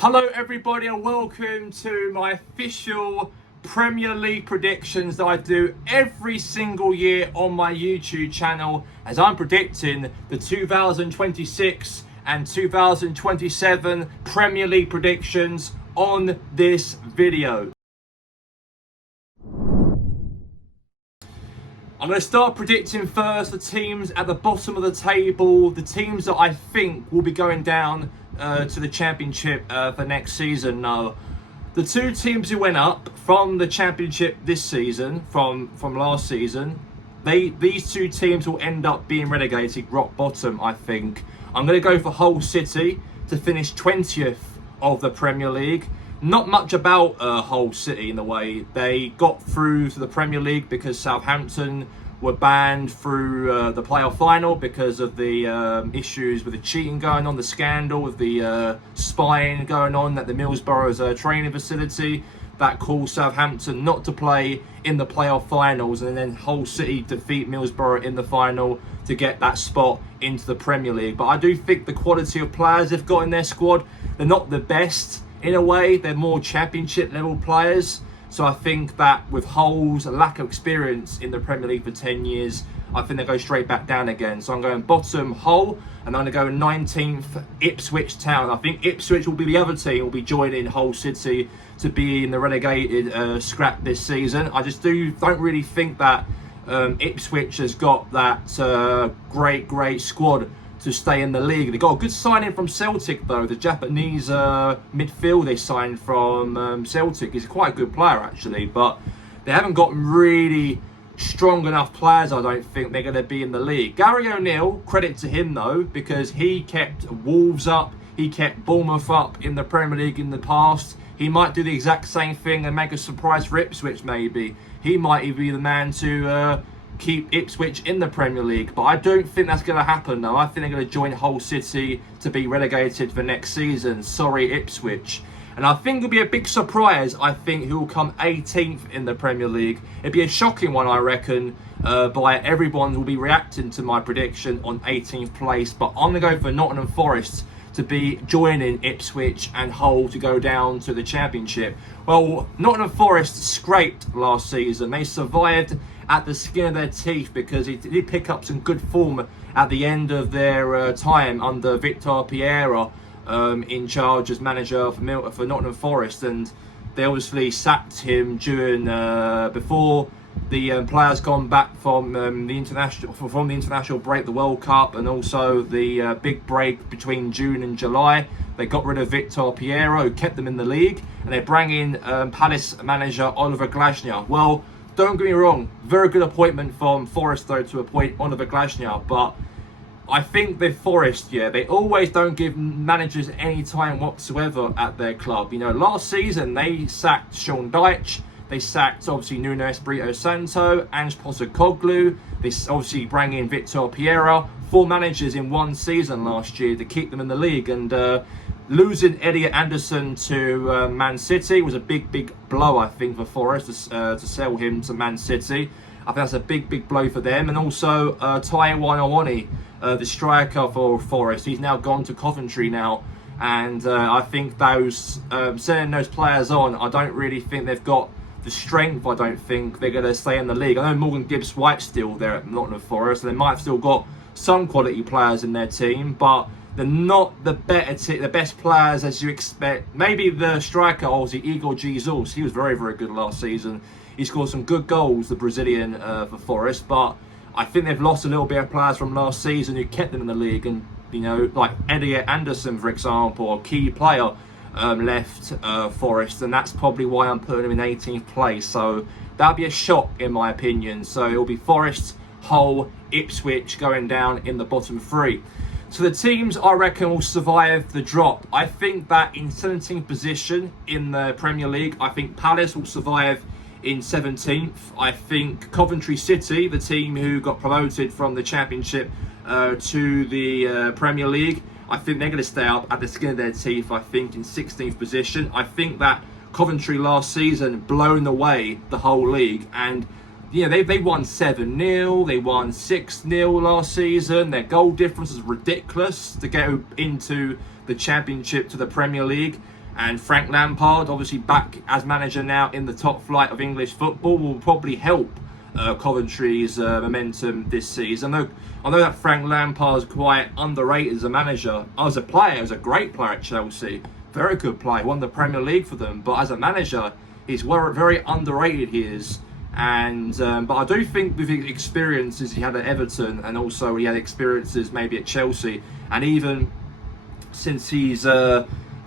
Hello everybody and welcome to my official Premier League predictions that I do every single year on my YouTube channel, as I'm predicting the 2026 and 2027 Premier League predictions on this video. I'm going to start predicting first the teams at the bottom of the table, the teams that I think will be going down to the Championship for next season. Now, the two teams who went up from the Championship this season, from last season, these two teams will end up being relegated rock bottom, I think. I'm going to go for Hull City to finish 20th of the Premier League. Not much about Hull City in the way. They got through to the Premier League because Southampton were banned through the playoff final because of the issues with the cheating going on, the scandal with the spying going on at the Middlesbrough's training facility. That caused Southampton not to play in the playoff finals, and then Hull City defeat Middlesbrough in the final to get that spot into the Premier League. But I do think the quality of players they've got in their squad, they're not the best. In a way, they're more Championship level players. So I think that with Hull's lack of experience in the Premier League for 10 years, I think they go straight back down again. So I'm going bottom Hull, and I'm going to go 19th Ipswich Town. I think Ipswich will be the other team, will be joining Hull City to be in the relegated scrap this season. I just don't really think that Ipswich has got that great squad to stay in the league. They got a good signing from Celtic though. The Japanese midfield they signed from Celtic is quite a good player actually, but they haven't got really strong enough players. I don't think they're going to be in the league. Gary O'Neill, credit to him though, because he kept Wolves up, he kept Bournemouth up in the Premier League in the past. He might do the exact same thing and make a surprise for Ipswich maybe. He might even be the man to keep Ipswich in the Premier League, but I don't think that's going to happen though. I think they're going to join Hull City to be relegated for next season. Sorry Ipswich. And I think it'll be a big surprise. I think he'll come 18th in the Premier League. It'd be a shocking one, I reckon, by everyone will be reacting to my prediction on 18th place. But I'm going to go for Nottingham Forest to be joining Ipswich and Hull to go down to the Championship. Well, Nottingham Forest scraped last season. They survived at the skin of their teeth because he did pick up some good form at the end of their time under Victor Piera in charge as manager for Nottingham Forest, and they obviously sacked him during before the players gone back from the international break, the World Cup, and also the big break between June and July. They got rid of Victor Piera, who kept them in the league, and they bring in Palace manager Oliver Glasner. Well, don't get me wrong, very good appointment from Forest though to appoint Oliver Glasner, but I think with Forest, they always don't give managers any time whatsoever at their club. You know, last season they sacked Sean Dyche, they sacked obviously Nuno Espirito Santo, Ange Postecoglou, they obviously bring in Victor Piera, 4 managers in one season last year to keep them in the league, and losing Elliot Anderson to Man City was a big blow, I think, for Forest to sell him to Man City. I think that's a big blow for them. And also Taiwan Awani, the striker for Forest, he's now gone to Coventry now. And I think those sending those players on, I don't really think they've got the strength. I don't think they're going to stay in the league. I know Morgan Gibbs-White's still there at Nottingham Forest, and they might have still got some quality players in their team, but they're not the best players as you expect. Maybe the striker, obviously Igor Jesus, he was very good last season. He scored some good goals, the Brazilian, for Forest, but I think they've lost a little bit of players from last season who kept them in the league. And you know, like Elliot Anderson, for example, a key player, left Forest, and that's probably why I'm putting him in 18th place. So that'd be a shock in my opinion. So it'll be Forest, Hull, Ipswich going down in the bottom 3. So the teams I reckon will survive the drop. I think that in 17th position in the Premier League, I think Palace will survive in 17th. I think Coventry City, the team who got promoted from the Championship to the Premier League, I think they're going to stay up at the skin of their teeth, I think, in 16th position. I think that Coventry last season blown away the whole league, and they won 7-0, they won 6-0 last season. Their goal difference is ridiculous to get into the Championship to the Premier League. And Frank Lampard, obviously back as manager now in the top flight of English football, will probably help Coventry's momentum this season. I know that Frank Lampard is quite underrated as a manager. As a player, he was a great player at Chelsea. Very good player, won the Premier League for them. But as a manager, he's very underrated, he is. And but I do think with the experiences he had at Everton, and also he had experiences maybe at Chelsea, and even since he's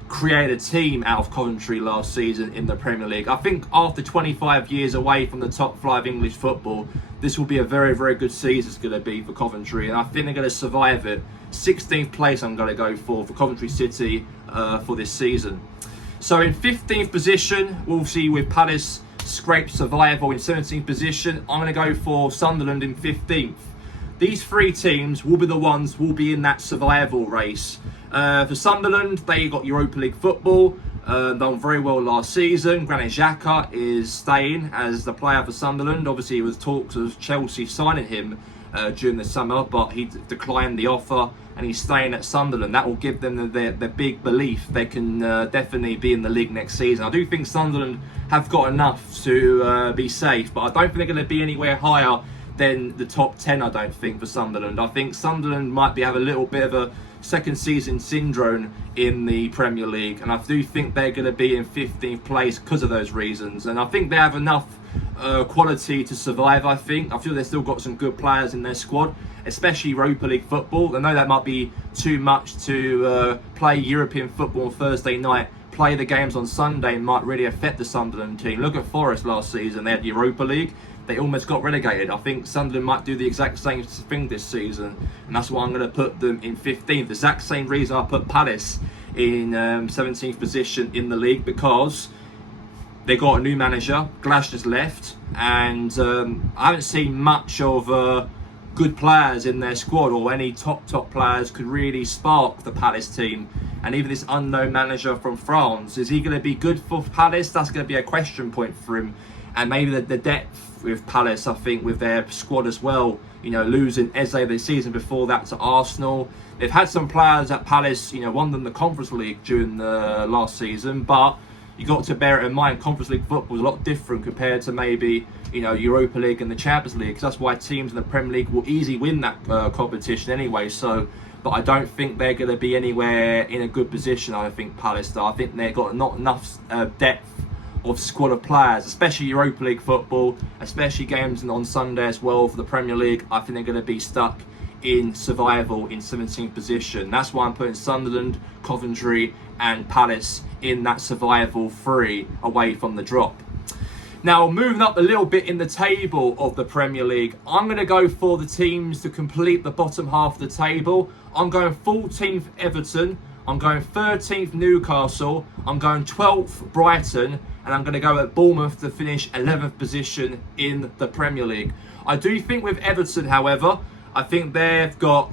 created a team out of Coventry last season in the Premier League, I think after 25 years away from the top flight of English football, this will be a very, very good season it's going to be for Coventry, and I think they're going to survive it. 16th place I'm going to go for Coventry City for this season. So in 15th position, we'll see with Palace scrape survival. In 17th position, I'm going to go for Sunderland in 15th. These three teams will be the ones who will be in that survival race. For Sunderland, they got Europa League football, done very well last season. Granit Xhaka is staying as the player for Sunderland. Obviously, it was talks of Chelsea signing him during the summer, but he declined the offer and he's staying at Sunderland. That will give them their big belief they can definitely be in the league next season. I do think Sunderland have got enough to be safe, but I don't think they're going to be anywhere higher than the top 10, I don't think, for Sunderland. I think Sunderland might have a little bit of a second season syndrome in the Premier League, and I do think they're going to be in 15th place because of those reasons, and I think they have enough quality to survive. I feel they've still got some good players in their squad, especially Europa League football. I know that might be too much to play European football on Thursday night, play the games on Sunday might really affect the Sunderland team. Look at Forest last season, they had Europa League, they almost got relegated. I think Sunderland might do the exact same thing this season, and that's why I'm going to put them in 15th. The exact same reason I put Palace in 17th position in the league, because they got a new manager, Glasner's left, and I haven't seen much of good players in their squad, or any top players could really spark the Palace team. And even this unknown manager from France, is he going to be good for Palace? That's going to be a question point for him. And maybe the depth with Palace, I think, with their squad as well. You know, losing Eze the season before that to Arsenal. They've had some players at Palace, you know, won them the Conference League during the last season, but you got to bear it in mind, Conference League football is a lot different compared to maybe, you know, Europa League and the Champions League, because that's why teams in the Premier League will easily win that competition anyway. So, but I don't think they're going to be anywhere in a good position. I think Palace are. I think they've got not enough depth of squad of players, especially Europa League football, especially games on Sunday as well for the Premier League. I think they're going to be stuck in survival in 17th position. That's why I'm putting Sunderland, Coventry and Palace in that survival three away from the drop. Now, moving up a little bit in the table of the Premier League, I'm going to go for the teams to complete the bottom half of the table. I'm going 14th Everton, I'm going 13th Newcastle, I'm going 12th Brighton, and I'm going to go at Bournemouth to finish 11th position in the Premier League. I do think with Everton, however, I think they've got,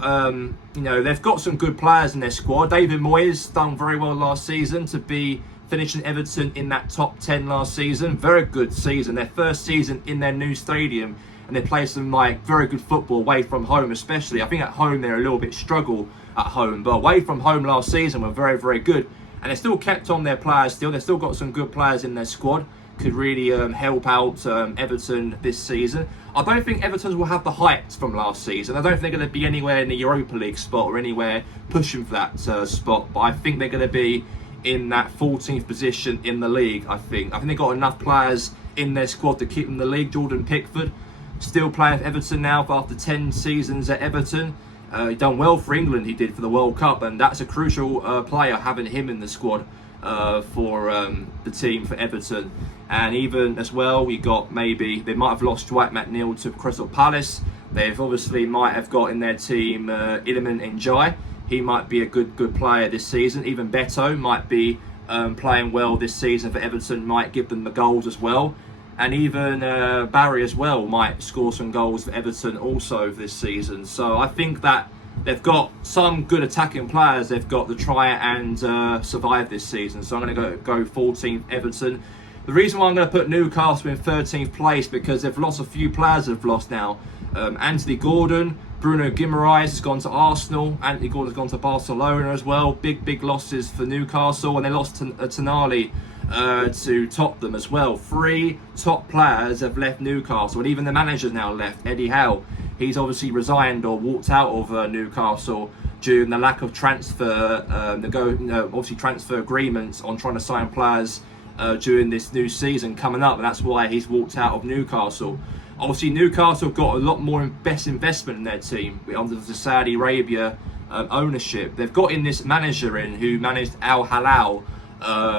they've got some good players in their squad. David Moyes done very well last season to be finishing Everton in that top 10 last season. Very good season. Their first season in their new stadium, and they play some very good football away from home, especially. I think at home they're a little bit struggle at home, but away from home last season were very, very good. And they still kept on their players still. They've still got some good players in their squad. Could really help out Everton this season. I don't think Everton will have the heights from last season. I don't think they're going to be anywhere in the Europa League spot or anywhere pushing for that spot. But I think they're going to be in that 14th position in the league, I think. I think they've got enough players in their squad to keep them in the league. Jordan Pickford, still playing for Everton now after 10 seasons at Everton. He done well for England, he did, for the World Cup, and that's a crucial player, having him in the squad for the team for Everton. And even as well, we got maybe, they might have lost Dwight McNeil to Crystal Palace. They've obviously might have got in their team Iliman Ndiaye. He might be a good player this season. Even Beto might be playing well this season for Everton, might give them the goals as well. And even Barry as well might score some goals for Everton also this season. So I think that they've got some good attacking players they've got to try and survive this season. So I'm going to go 14th Everton. The reason why I'm going to put Newcastle in 13th place, because they've lost a few players they've lost now. Anthony Gordon, Bruno Guimaraes has gone to Arsenal. Anthony Gordon's gone to Barcelona as well. Big losses for Newcastle, and they lost to Tonali to Tottenham as well. 3 top players have left Newcastle, and even the manager's now left, Eddie Howe. He's obviously resigned or walked out of Newcastle due to the lack of transfer, obviously transfer agreements on trying to sign players during this new season coming up, and that's why he's walked out of Newcastle. Obviously, Newcastle got a lot more investment in their team under the Saudi Arabia ownership. They've got in this manager who managed Al Hilal,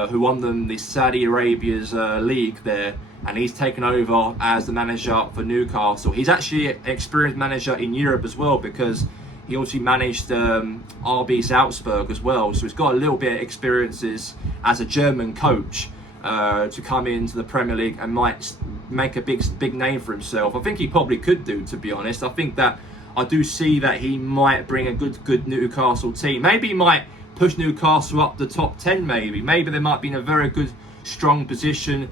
who won them the Saudi Arabia's league there, and he's taken over as the manager for Newcastle. He's actually an experienced manager in Europe as well, because he also managed RB Salzburg as well, so he's got a little bit of experiences as a German coach to come into the Premier League and might make a big name for himself. I think he probably could do, to be honest. I do see that he might bring a good Newcastle team. Maybe he might push Newcastle up the top 10 maybe. Maybe they might be in a very good, strong position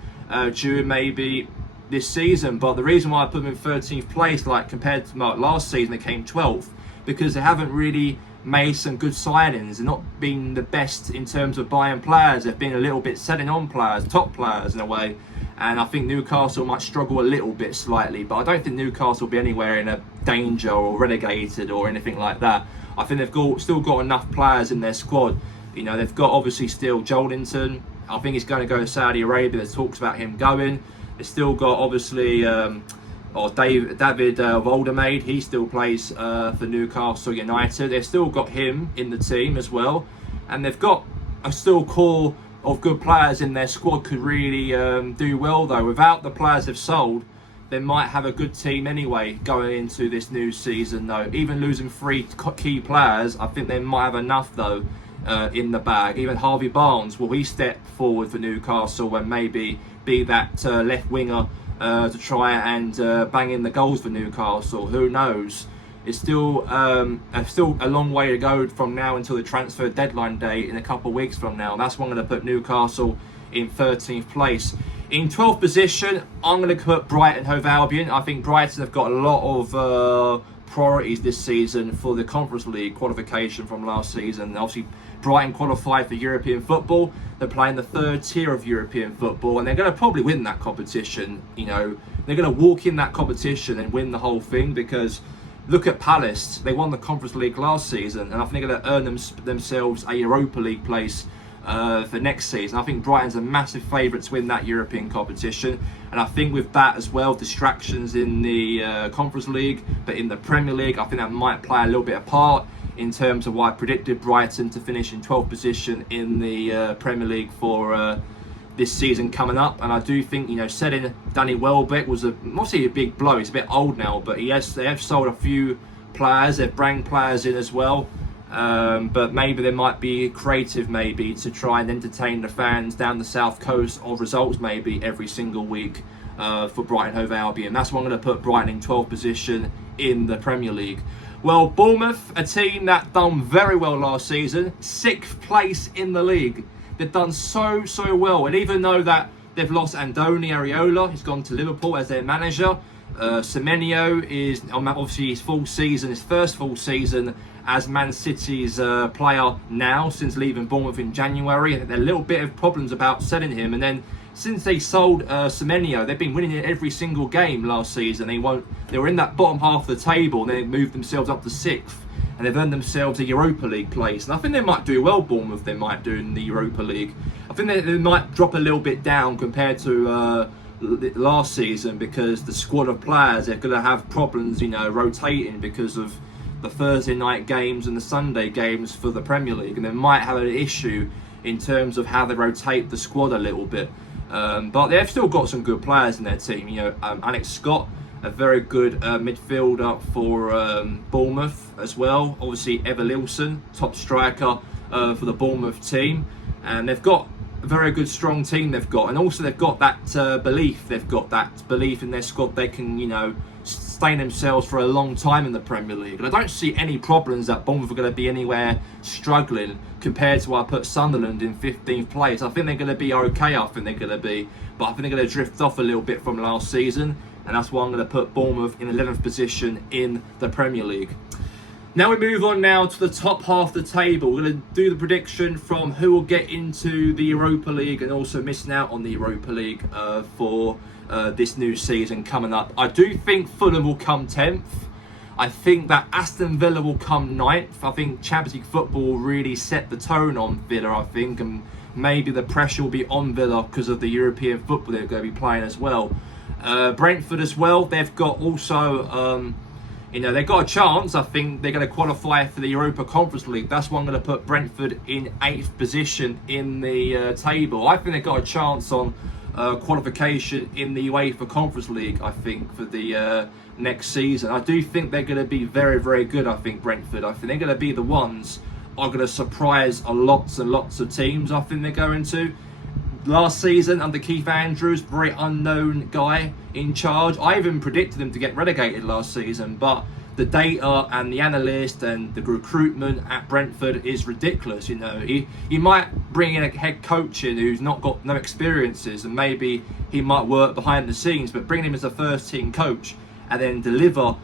during maybe this season. But the reason why I put them in 13th place, like compared to last season, they came 12th, because they haven't really made some good signings. They're not been the best in terms of buying players. They've been a little bit selling on players, top players in a way. And I think Newcastle might struggle a little bit slightly, but I don't think Newcastle will be anywhere in a danger or relegated or anything like that. I think they've still got enough players in their squad. You know, they've got obviously still Joelinton. I think he's going to go to Saudi Arabia. There's talks about him going. They've still got obviously David Waldemade. He still plays for Newcastle United. They've still got him in the team as well, and they've got a still core of good players in their squad. Could really do well though. Without the players they've sold, they might have a good team anyway going into this new season though. Even losing 3 key players, I think they might have enough though in the bag. Even Harvey Barnes, will he step forward for Newcastle and maybe be that left winger to try and bang in the goals for Newcastle? Who knows? It's still a long way to go from now until the transfer deadline day in a couple of weeks from now. That's why I'm going to put Newcastle in 13th place. In 12th position, I'm going to put Brighton Hove Albion. I think Brighton have got a lot of priorities this season for the Conference League qualification from last season. Obviously, Brighton qualified for European football. They're playing the 3rd tier of European football, and they're going to probably win that competition. You know, they're going to walk in that competition and win the whole thing, because look at Palace. They won the Conference League last season, and I think they're going to earn themselves a Europa League place for next season. I think Brighton's a massive favourite to win that European competition, and I think with that as well, distractions in the Conference League, but in the Premier League, I think that might play a little bit of part in terms of why I predicted Brighton to finish in 12th position in the Premier League for this season coming up. And I do think, you know, selling Danny Welbeck was obviously a big blow. He's a bit old now, but they have sold a few players. They've brought players in as well. But maybe they might be creative maybe to try and entertain the fans down the south coast of results maybe every single week for Brighton Hove Albion. That's why I'm going to put Brighton in 12th position in the Premier League. Well, Bournemouth, a team that done very well last season, 6th place in the league. They've done so well, and even though that they've lost Andoni Areola, he's gone to Liverpool as their manager. Semenyo is obviously his first full season as Man City's player now since leaving Bournemouth in January. And there are a little bit of problems about selling him, and then since they sold Semenyo, they've been winning every single game last season. They were in that bottom half of the table, and they moved themselves up to 6th, and they've earned themselves a Europa League place. And I think they might do well, Bournemouth. They might do in the Europa League. I think they might drop a little bit down compared to last season, because the squad of players, they're going to have problems, you know, rotating because of the Thursday night games and the Sunday games for the Premier League, and they might have an issue in terms of how they rotate the squad a little bit. But they've still got some good players in their team. You know, Alex Scott, a very good midfielder for Bournemouth as well. Obviously, Evanilson, top striker for the Bournemouth team, and they've got a very good, strong team they've got, and also they've got that belief. They've got that belief in their squad. They can, you know, sustain themselves for a long time in the Premier League, and I don't see any problems that Bournemouth are going to be anywhere struggling compared to why I put Sunderland in 15th place. I think they're going to be okay. I think they're going to be, but I think they're going to drift off a little bit from last season. and that's why I'm going to put Bournemouth in 11th position in the Premier League. Now we move on now to the top half of the table. We're going to do the prediction from who will get into the Europa League and also missing out on the Europa League for this new season coming up. I do think Fulham will come 10th. I think that Aston Villa will come 9th. I think Champions League football will really set the tone on Villa, I think, and maybe the pressure will be on Villa because of the European football they're going to be playing as well. Brentford as well, they've got also... they've got a chance. I think they're going to qualify for the Europa Conference League. That's why I'm going to put Brentford in 8th position in the table. I think they've got a chance on qualification in the UEFA Conference League, I think, for the next season. I do think they're going to be very, very good, I think, Brentford. I think they're going to be the ones are going to surprise lots and lots of teams, I think they're going to. Last season, under Keith Andrews, very unknown guy in charge. I even predicted him to get relegated last season, but the data and the analyst and the recruitment at Brentford is ridiculous. He might bring in a head coach in who's not got no experiences, and maybe he might work behind the scenes, but bringing him as a first team coach and then deliver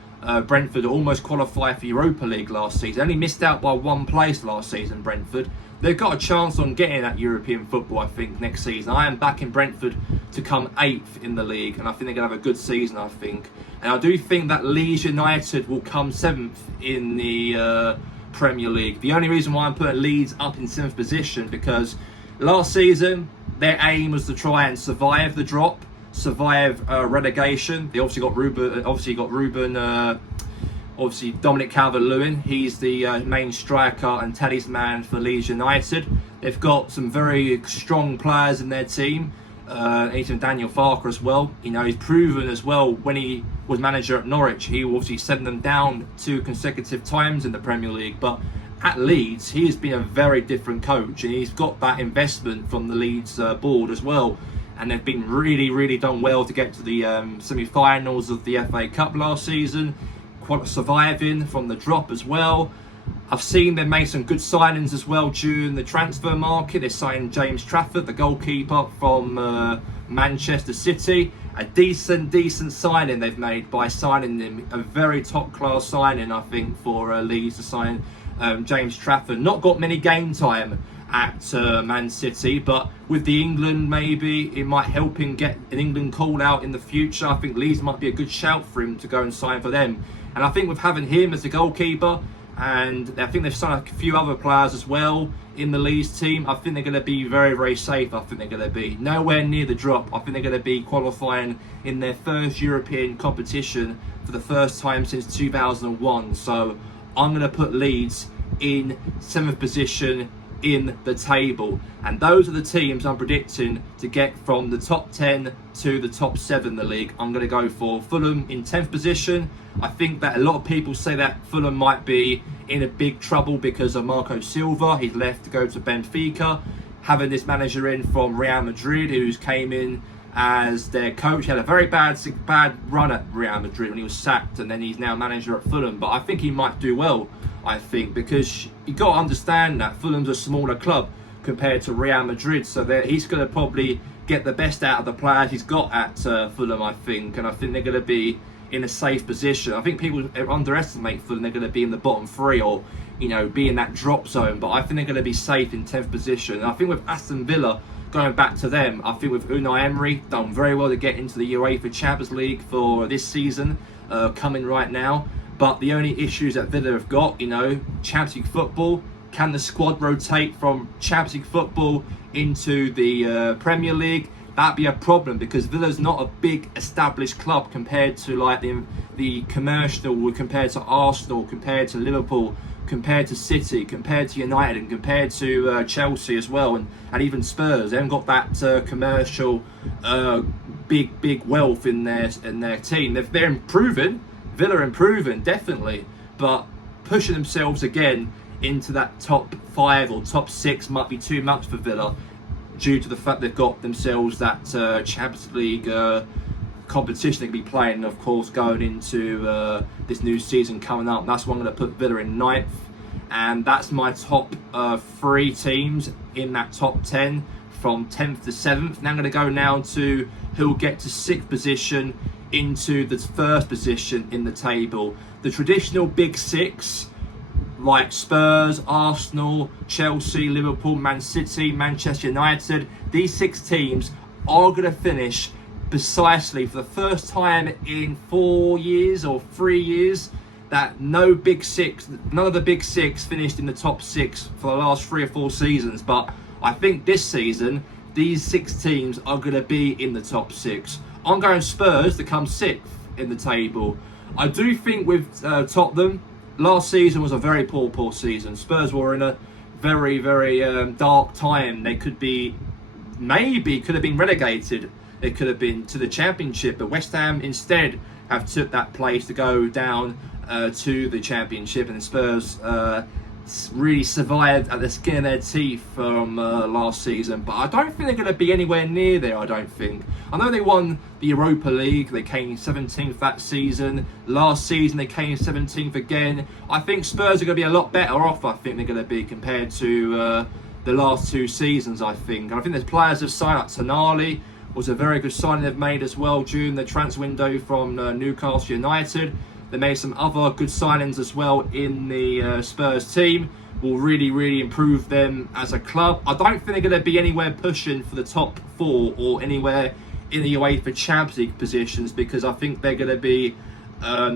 Brentford almost qualify for Europa League last season. Only missed out by one place last season, Brentford. They've got a chance on getting that European football, I think, next season. I am backing Brentford to come 8th in the league, and I think they're going to have a good season, I think. And I do think that Leeds United will come 7th in the Premier League. The only reason why I'm putting Leeds up in 7th position, because last season, their aim was to try and survive the drop, survive relegation. They obviously got Ruben, Dominic Calvert-Lewin. He's the main striker and talisman for Leeds United. They've got some very strong players in their team. Even Daniel Farke as well. He's proven as well when he was manager at Norwich. He obviously sent them down 2 consecutive times in the Premier League. But at Leeds, he has been a very different coach, and he's got that investment from the Leeds board as well. And they've been really, really done well to get to the semi-finals of the FA Cup last season, surviving from the drop as well. I've seen them make some good signings as well during the transfer market. They signed James Trafford, the goalkeeper from Manchester City. A decent signing they've made by signing him. A very top-class signing, I think, for Leeds to sign James Trafford. Not got many game time at Man City, but with the England, maybe it might help him get an England call out in the future. I think Leeds might be a good shout for him to go and sign for them. And I think with having him as the goalkeeper, and I think they've signed a few other players as well in the Leeds team, I think they're going to be very, very safe. I think they're going to be nowhere near the drop. I think they're going to be qualifying in their first European competition for the first time since 2001. So I'm going to put Leeds in 7th position in the table, and those are the teams I'm predicting to get from the top 10 to the top 7 in the league. I'm going to go for Fulham in 10th position. I think that a lot of people say that Fulham might be in a big trouble because of Marco Silva. He's left to go to Benfica, having this manager in from Real Madrid who's came in as their coach. He had a very bad run at Real Madrid when he was sacked, and then he's now manager at Fulham. But I think he might do well, I think, because you got to understand that Fulham's a smaller club compared to Real Madrid, so he's going to probably get the best out of the players he's got at Fulham, I think, and I think they're going to be in a safe position. I think people underestimate Fulham. They're going to be in the bottom 3 or be in that drop zone, but I think they're going to be safe in 10th position. And I think with Aston Villa, going back to them, I think with Unai Emery, done very well to get into the UEFA Champions League for this season, coming right now. But the only issues that Villa have got, Champions League football. Can the squad rotate from Champions League football into the Premier League? That'd be a problem, because Villa's not a big established club compared to like the commercial, compared to Arsenal, compared to Liverpool, compared to City, compared to United, and compared to Chelsea as well, and even Spurs. They haven't got that commercial big wealth in their team. They're improving. Villa improving, definitely, but pushing themselves again into that top 5 or top 6 might be too much for Villa, due to the fact they've got themselves that Champions League competition they can be playing, of course, going into this new season coming up. That's why I'm going to put Villa in 9th, and that's my top 3 teams in that top 10 from 10th to 7th. Now I'm going to go now to who will get to 6th position into the first position in the table. The traditional big six, like Spurs, Arsenal, Chelsea, Liverpool, Man City, Manchester United, these 6 teams are going to finish precisely for the first time in 4 years or 3 years that none of the big six finished in the top 6 for the last 3 or 4 seasons. But I think this season, these 6 teams are going to be in the top 6. I'm going Spurs to come 6th in the table. I do think with Tottenham, last season was a very poor season. Spurs were in a very, very dark time. They could have been relegated. It could have been to the Championship, but West Ham instead have took that place to go down to the Championship, and the Spurs really survived at the skin of their teeth from last season. But I don't think they're going to be anywhere near there, I don't think. I know they won the Europa League, they came 17th that season. Last season they came 17th again. I think Spurs are going to be a lot better off, I think they're going to be, compared to the last 2 seasons, I think. And I think there's players have signed up. Tonali was a very good signing they've made as well during the transfer window from Newcastle United. They made some other good signings as well in the Spurs team. Will really, really improve them as a club. I don't think they're going to be anywhere pushing for the top 4 or anywhere in the UEFA Champions League positions, because I think they're going to be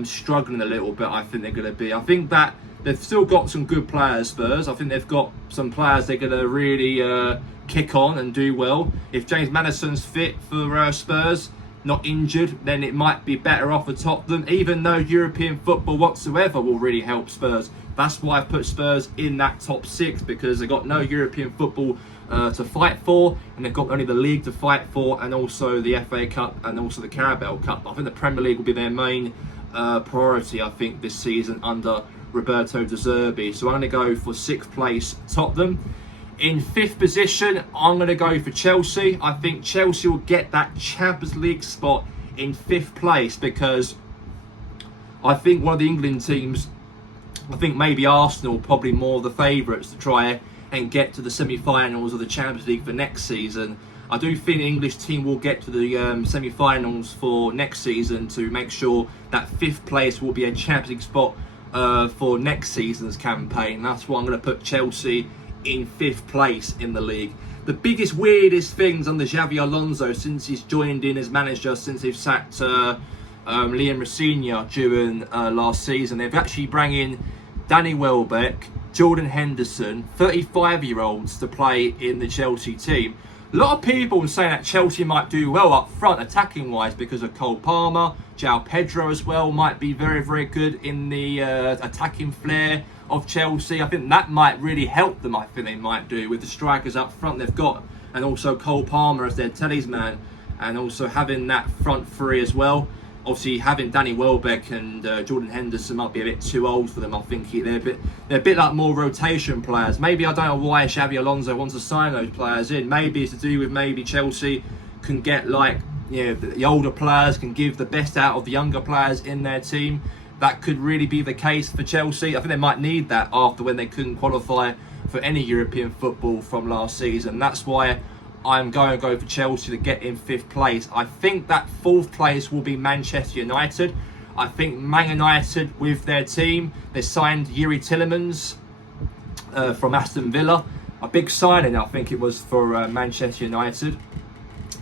struggling a little bit. I think that they've still got some good players, Spurs. I think they've got some players they're going to really kick on and do well. If James Maddison's fit for Spurs, not injured, then it might be better off at Tottenham, even though European football whatsoever will really help Spurs. That's why I've put Spurs in that top 6, because they've got no European football to fight for, and they've got only the league to fight for, and also the FA Cup and also the Carabao Cup. I think the Premier League will be their main priority, I think, this season under Roberto De Zerbi. So I'm going to go for 6th place Tottenham. In 5th position, I'm going to go for Chelsea. I think Chelsea will get that Champions League spot in 5th place, because I think one of the England teams, I think maybe Arsenal, probably more of the favourites to try and get to the semi-finals of the Champions League for next season. I do think the English team will get to the semi-finals for next season to make sure that 5th place will be a Champions League spot for next season's campaign. That's why I'm going to put Chelsea in 5th place in the league. The biggest, weirdest things under Xabi Alonso since he's joined in as manager, since they've sacked Liam Rosenior during last season, they've actually brought in Danny Welbeck, Jordan Henderson, 35-year-olds to play in the Chelsea team. A lot of people are saying that Chelsea might do well up front attacking wise because of Cole Palmer. João Pedro as well might be very, very good in the attacking flair of Chelsea. I think that might really help them. I think they might do with the strikers up front they've got, and also Cole Palmer as their talisman, and also having that front 3 as well. Obviously, having Danny Welbeck and Jordan Henderson might be a bit too old for them. I think they're a bit like more rotation players. Maybe, I don't know why Xabi Alonso wants to sign those players in. Maybe it's to do with maybe Chelsea can get, like, you know, the older players can give the best out of the younger players in their team. That could really be the case for Chelsea. I think they might need that after when they couldn't qualify for any European football from last season. That's why I'm going to go for Chelsea to get in 5th place. I think that 4th place will be Manchester United. I think Man United, with their team, they signed Yuri Tillemans from Aston Villa. A big signing, I think it was, for Manchester United,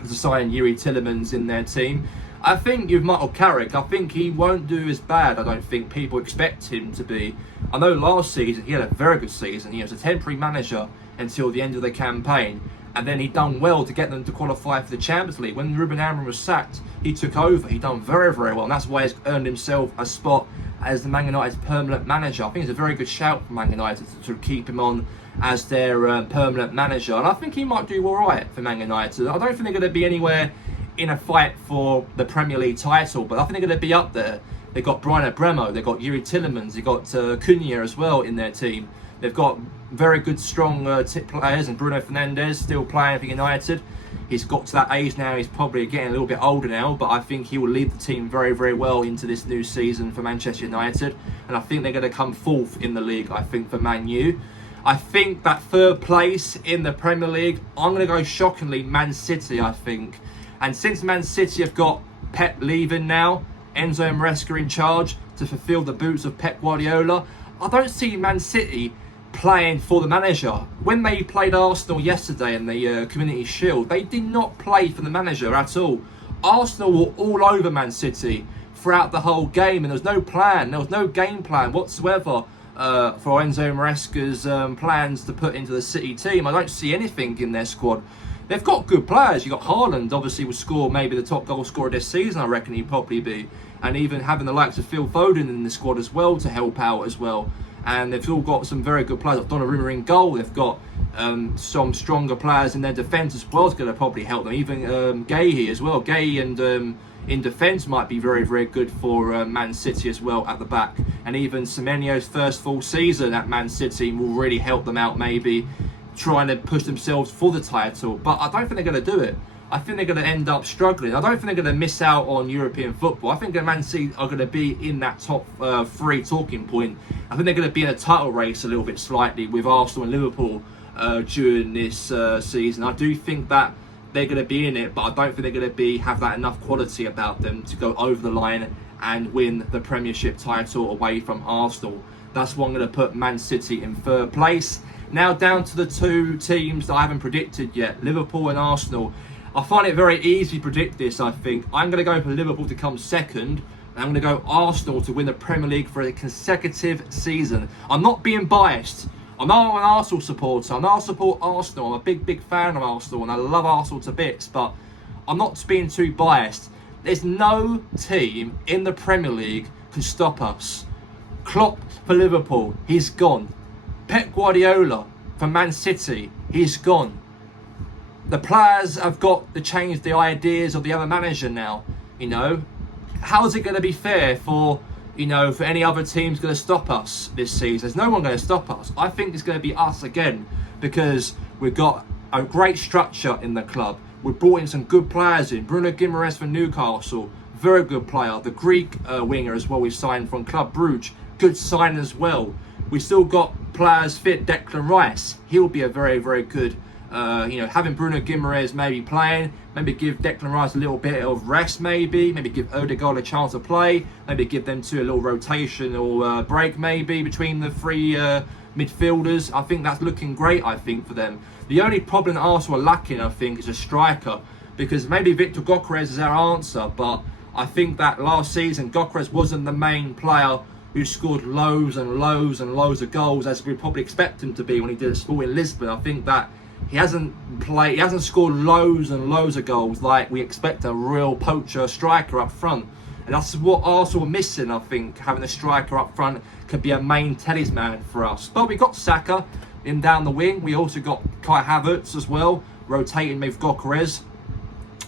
to sign Yuri Tillemans in their team. I think with Michael Carrick, I think he won't do as bad. I don't think people expect him to be. I know last season he had a very good season. He was a temporary manager until the end of the campaign, and then he done well to get them to qualify for the Champions League. When Ruben Amorim was sacked, he took over. He done very, very well, and that's why he's earned himself a spot as the Man United's permanent manager. I think it's a very good shout for Man United to keep him on as their permanent manager, and I think he might do all right for Man United. I don't think they're going to be anywhere in a fight for the Premier League title, but I think they're going to be up there. They've got Brian Abramo, they've got Yuri Tillemans, they've got Cunha as well in their team. They've got very good, strong tip players, and Bruno Fernandes still playing for United. He's got to that age now, he's probably getting a little bit older now, but I think he will lead the team very, very well into this new season for Manchester United. And I think they're going to come 4th in the league, I think, for Man U. I think that 3rd place in the Premier League, I'm going to go shockingly Man City, I think. And since Man City have got Pep leaving now, Enzo Maresca in charge to fulfill the boots of Pep Guardiola, I don't see Man City playing for the manager. When they played Arsenal yesterday in the Community Shield, they did not play for the manager at all. Arsenal were all over Man City throughout the whole game, and there was no plan, there was no game plan whatsoever for Enzo Maresca's plans to put into the City team. I don't see anything in their squad. They've got good players. You've got Haaland, obviously will score maybe the top goal scorer this season, I reckon he'd probably be. And even having the likes of Phil Foden in the squad as well to help out as well. And they've all got some very good players, like Donnarumma in goal. They've got some stronger players in their defence as well. It's going to probably help them. Even Gueye as well. Gueye and in defence might be very, very good for Man City as well at the back. And even Semenyo's first full season at Man City will really help them out, maybe trying to push themselves for the title. But I don't think they're going to do it. I think they're going to end up struggling. I don't think they're going to miss out on European football. I think Man City are going to be in that top 3 talking point. I think they're going to be in a title race a little bit slightly with Arsenal and Liverpool during this season. I do think that they're going to be in it, but I don't think they're going to have that enough quality about them to go over the line and win the Premiership title away from Arsenal. That's why I'm going to put Man City in 3rd place. Now down to the 2 teams that I haven't predicted yet, Liverpool and Arsenal. I find it very easy to predict this, I think. I'm going to go for Liverpool to come 2nd, and I'm going to go Arsenal to win the Premier League for a consecutive season. I'm not being biased. I'm not an Arsenal supporter. I support Arsenal. I'm a big, big fan of Arsenal, and I love Arsenal to bits, but I'm not being too biased. There's no team in the Premier League can stop us. Klopp for Liverpool, he's gone. Pep Guardiola for Man City, he's gone. The players have got to change the ideas of the other manager now. You know, how's it going to be fair for, for any other teams going to stop us this season? There's no one going to stop us. I think it's going to be us again because we've got a great structure in the club. We've brought in some good players in. Bruno Guimaraes for Newcastle, very good player. The Greek winger as well we signed from Club Brugge, good sign as well. We still got players fit. Declan Rice, he'll be a very, very good. Having Bruno Guimaraes maybe playing, maybe give Declan Rice a little bit of rest, maybe give Odegaard a chance to play, maybe give them two a little rotation or break maybe between the 3 midfielders. I think that's looking great, I think, for them. The only problem that Arsenal are lacking, I think, is a striker, because maybe Victor Gyökeres is our answer, but I think that last season Gyökeres wasn't the main player who scored loads and loads and loads of goals as we probably expect him to be when he did at Sporting Lisbon. I think that he hasn't scored loads and loads of goals like we expect a real poacher striker up front. And that's what Arsenal are missing, I think. Having a striker up front could be a main talisman for us. But we got Saka in down the wing. We also got Kai Havertz as well, rotating with Gyökeres.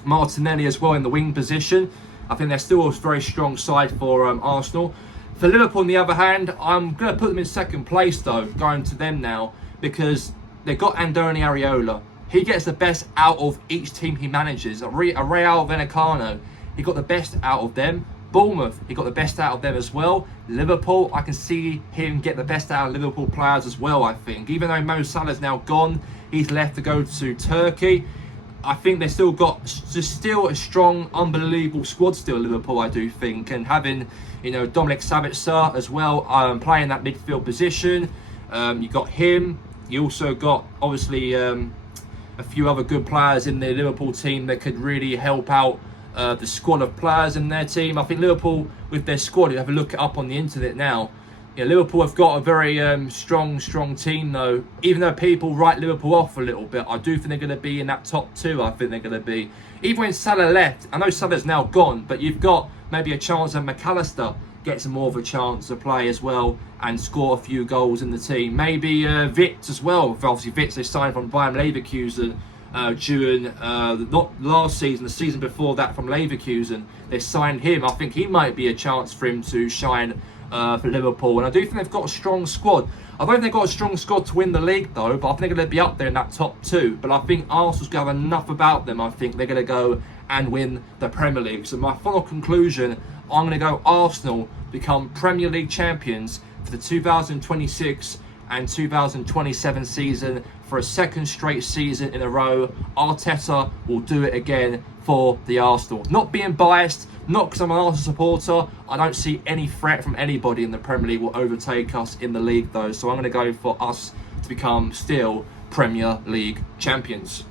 Martinelli as well in the wing position. I think they're still a very strong side for Arsenal. For Liverpool, on the other hand, I'm going to put them in 2nd place, though, going to them now, because they've got Andoni Areola. He gets the best out of each team he manages. Real Venecano, he got the best out of them. Bournemouth, he got the best out of them as well. Liverpool, I can see him get the best out of Liverpool players as well, I think. Even though Mo Salah's now gone, he's left to go to Turkey. I think they've still got still a strong, unbelievable squad still, Liverpool, I do think. And having, Dominic Sabitzer as well, playing that midfield position. You got him. You also got, obviously, a few other good players in the Liverpool team that could really help out the squad of players in their team. I think Liverpool, with their squad, you have a look it up on the internet now. Liverpool have got a very strong team, though. Even though people write Liverpool off a little bit, I do think they're going to be in that top 2. I think they're going to be. Even when Salah left, I know Salah's now gone, but you've got maybe a chance that McAllister gets more of a chance to play as well and score a few goals in the team. Maybe Wits as well. Obviously, Wits they signed from Bayern Leverkusen during not last season, the season before that from Leverkusen. They signed him. I think he might be a chance for him to shine for Liverpool, and I do think they've got a strong squad. I don't think they've got a strong squad to win the league, though, but I think they're going to be up there in that top 2. But I think Arsenal's going to have enough about them. I think they're going to go and win the Premier League. So my final conclusion, I'm going to go Arsenal become Premier League champions for the 2026 and 2027 season for a second straight season in a row. Arteta will do it again for the Arsenal. Not being biased, not because I'm an Arsenal supporter. I don't see any threat from anybody in the Premier League will overtake us in the league though. So I'm going to go for us to become still Premier League champions.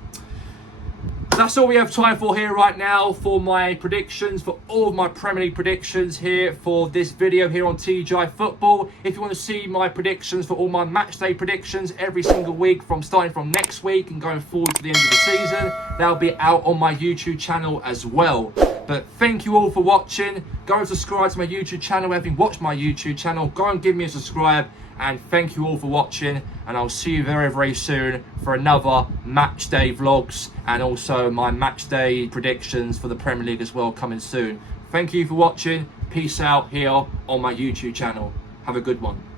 That's all we have time for here right now for my predictions, for all of my Premier League predictions here for this video here on TGI Football. If you want to see my predictions for all my matchday predictions every single week from starting from next week and going forward to the end of the season, they'll be out on my YouTube channel as well. But thank you all for watching. Go and subscribe to my YouTube channel. If you watched my YouTube channel, go and give me a subscribe. And thank you all for watching, and I'll see you very, very soon for another match day vlogs and also my match day predictions for the Premier League as well coming soon. Thank you for watching. Peace out here on my YouTube channel. Have a good one.